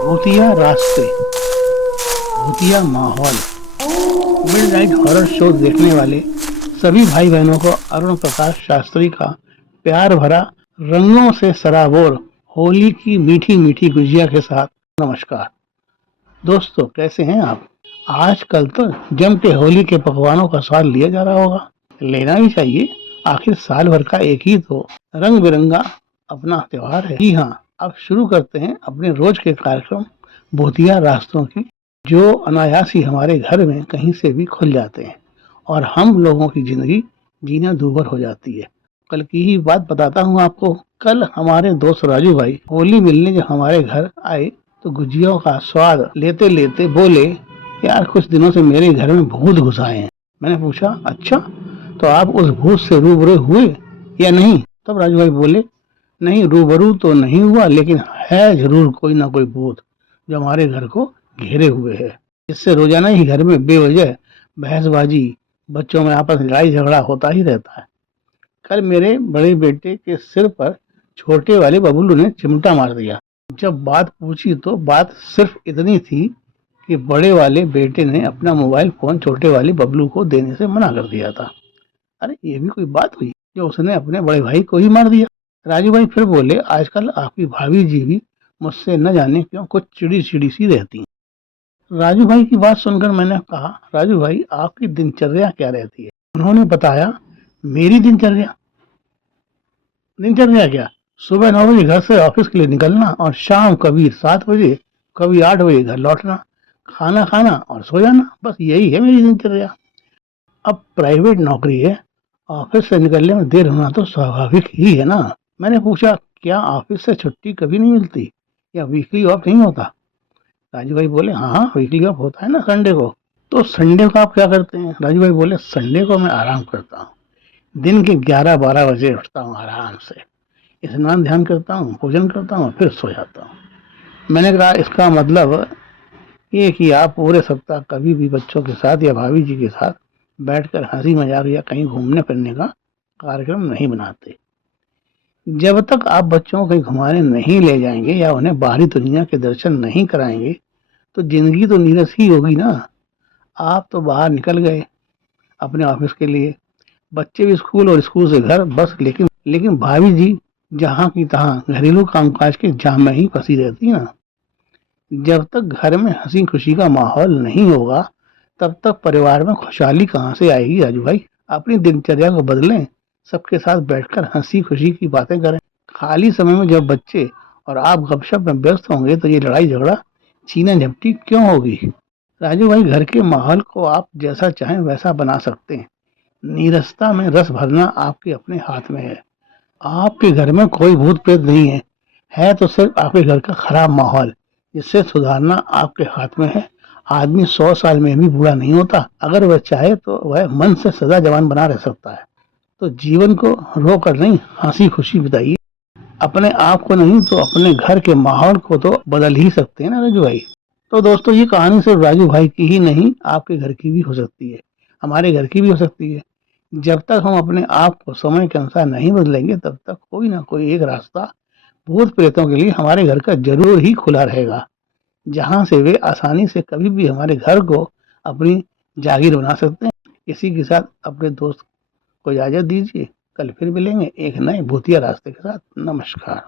भूतिया रास्ते, भूतिया माहौल, मिडनाइट हॉरर शो देखने वाले सभी भाई बहनों को अरुण प्रकाश शास्त्री का प्यार भरा रंगों से सराबोर होली की मीठी मीठी गुजिया के साथ नमस्कार। दोस्तों, कैसे हैं आप? आजकल तो जम के होली के पकवानों का स्वाद लिया जा रहा होगा। लेना भी चाहिए, आखिर साल भर का एक ही तो रंग बिरंगा अपना त्योहार है। जी हाँ, अब शुरू करते हैं अपने रोज के कार्यक्रम भूतिया रास्तों की, जो अनायास ही हमारे घर में कहीं से भी खुल जाते हैं और हम लोगों की जिंदगी जीना दूभर हो जाती है। कल की ही बात बताता हूँ आपको। कल हमारे दोस्त राजू भाई होली मिलने जब हमारे घर आए तो गुजियों का स्वाद लेते लेते बोले, यार कुछ दिनों से मेरे घर में भूत घुस आए हैं। मैंने पूछा, अच्छा तो आप उस भूत से रूबरू हुए या नहीं? तब राजू भाई बोले, नहीं रूबरू तो नहीं हुआ, लेकिन है जरूर कोई ना कोई भूत जो हमारे घर को घेरे हुए है, जिससे रोजाना ही घर में बेवजह बहसबाजी, बच्चों में आपस में लड़ाई झगड़ा होता ही रहता है। कल मेरे बड़े बेटे के सिर पर छोटे वाले बबलू ने चिमटा मार दिया। जब बात पूछी तो बात सिर्फ इतनी थी कि बड़े वाले बेटे ने अपना मोबाइल फोन छोटे वाले बबलू को देने से मना कर दिया था। अरे ये भी कोई बात हुई जो उसने अपने बड़े भाई को ही मार दिया। राजू भाई फिर बोले, आजकल आपकी भाभी जी भी मुझसे न जाने क्यों कुछ चिड़ी चिड़ी सी रहती हैं। राजू भाई की बात सुनकर मैंने कहा, राजू भाई आपकी दिनचर्या क्या रहती है? उन्होंने बताया, मेरी दिनचर्या दिनचर्या क्या, सुबह 9 बजे घर से ऑफिस के लिए निकलना और शाम कभी 7 बजे कभी 8 बजे घर लौटना, खाना खाना और सो जाना, बस यही है मेरी दिनचर्या। अब प्राइवेट नौकरी है, ऑफिस से निकलने में देर होना तो स्वाभाविक ही है ना। मैंने पूछा, क्या ऑफिस से छुट्टी कभी नहीं मिलती या वीकली ऑफ नहीं होता? राजू भाई बोले, हाँ हाँ वीकली ऑफ होता है ना संडे को। तो संडे को आप क्या करते हैं? राजू भाई बोले, संडे को मैं आराम करता हूँ। दिन के 11-12 बजे उठता हूँ आराम से, स्नान ध्यान करता हूँ, भोजन करता हूँ, फिर सो जाता हूँ। मैंने कहा, इसका मतलब ये कि आप पूरे सप्ताह कभी भी बच्चों के साथ या भाभी जी के साथ बैठकर हंसी मजाक या कहीं घूमने फिरने का कार्यक्रम नहीं बनाते। जब तक आप बच्चों को कहीं घुमाने नहीं ले जाएंगे या उन्हें बाहरी दुनिया के दर्शन नहीं कराएंगे तो जिंदगी तो नीरस ही होगी ना। आप तो बाहर निकल गए अपने ऑफिस के लिए, बच्चे भी स्कूल और स्कूल से घर, बस लेकिन लेकिन भाभी जी जहाँ की तहाँ घरेलू कामकाज के जाम में ही फंसी रहती ना। जब तक घर में हंसी खुशी का माहौल नहीं होगा तब तक परिवार में खुशहाली कहाँ से आएगी? राजू भाई, अपनी दिनचर्या को बदलें, सबके साथ बैठकर हंसी खुशी की बातें करें। खाली समय में जब बच्चे और आप गपशप में व्यस्त होंगे तो ये लड़ाई झगड़ा छीना झपटी क्यों होगी? राजू भाई, घर के माहौल को आप जैसा चाहें वैसा बना सकते हैं, नीरसता में रस भरना आपके अपने हाथ में है। आपके घर में कोई भूत प्रेत नहीं है तो सिर्फ आपके घर का खराब माहौल, जिससे सुधारना आपके हाथ में है। आदमी 100 साल में भी बूढ़ा नहीं होता, अगर वह चाहे तो वह मन से सदा जवान बना रह सकता है। तो जीवन को रो कर नहीं, हंसी खुशी बिताइए। अपने आप को नहीं तो अपने घर के माहौल को तो बदल ही सकते हैं ना राजू भाई। तो दोस्तों, ये कहानी सिर्फ राजू भाई की ही नहीं, आपके घर की भी हो सकती है, हमारे घर की भी हो सकती है। जब तक हम अपने आप को समय के अनुसार नहीं बदलेंगे तब तक कोई ना कोई एक रास्ता भूत प्रेतों के लिए हमारे घर का जरूर ही खुला रहेगा, जहां से वे आसानी से कभी भी हमारे घर को अपनी जागीर बना सकते हैं। इसी के साथ अपने दोस्त को इजाजत दीजिए। कल फिर मिलेंगे एक नए भूतिया रास्ते के साथ। नमस्कार।